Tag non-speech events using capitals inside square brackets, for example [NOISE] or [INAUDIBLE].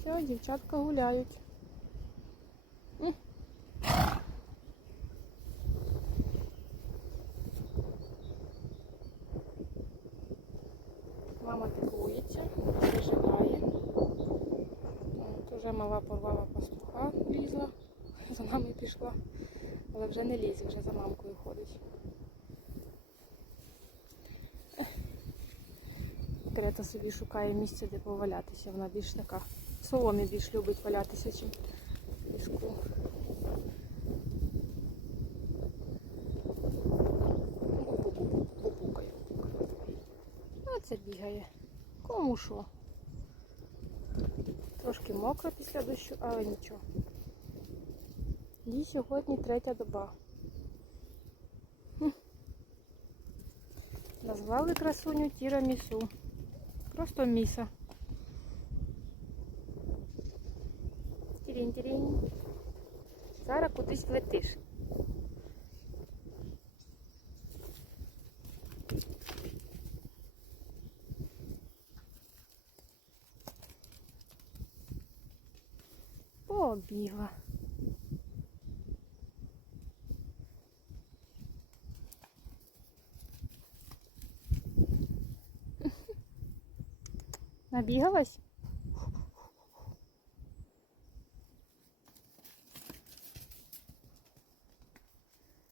Все, дівчатка гуляють. Мама піклується, переживає. От уже мала порвала пастуха, лізла, [LAUGHS] за нами пішла, але вже не лізе, вже за мамкою ходить. Крета собі шукає місце, де повалятися. Вона більш така соломі більш любить валятися, чим. Бубукає. А це бігає. Кому що? Трошки мокро після дощу, але нічого. Їй сьогодні третя доба. Назвали красуню тірамісу. Просто міса. Тірінь-тірінь. Зараз кудись летиш. Побігла. Набігалась?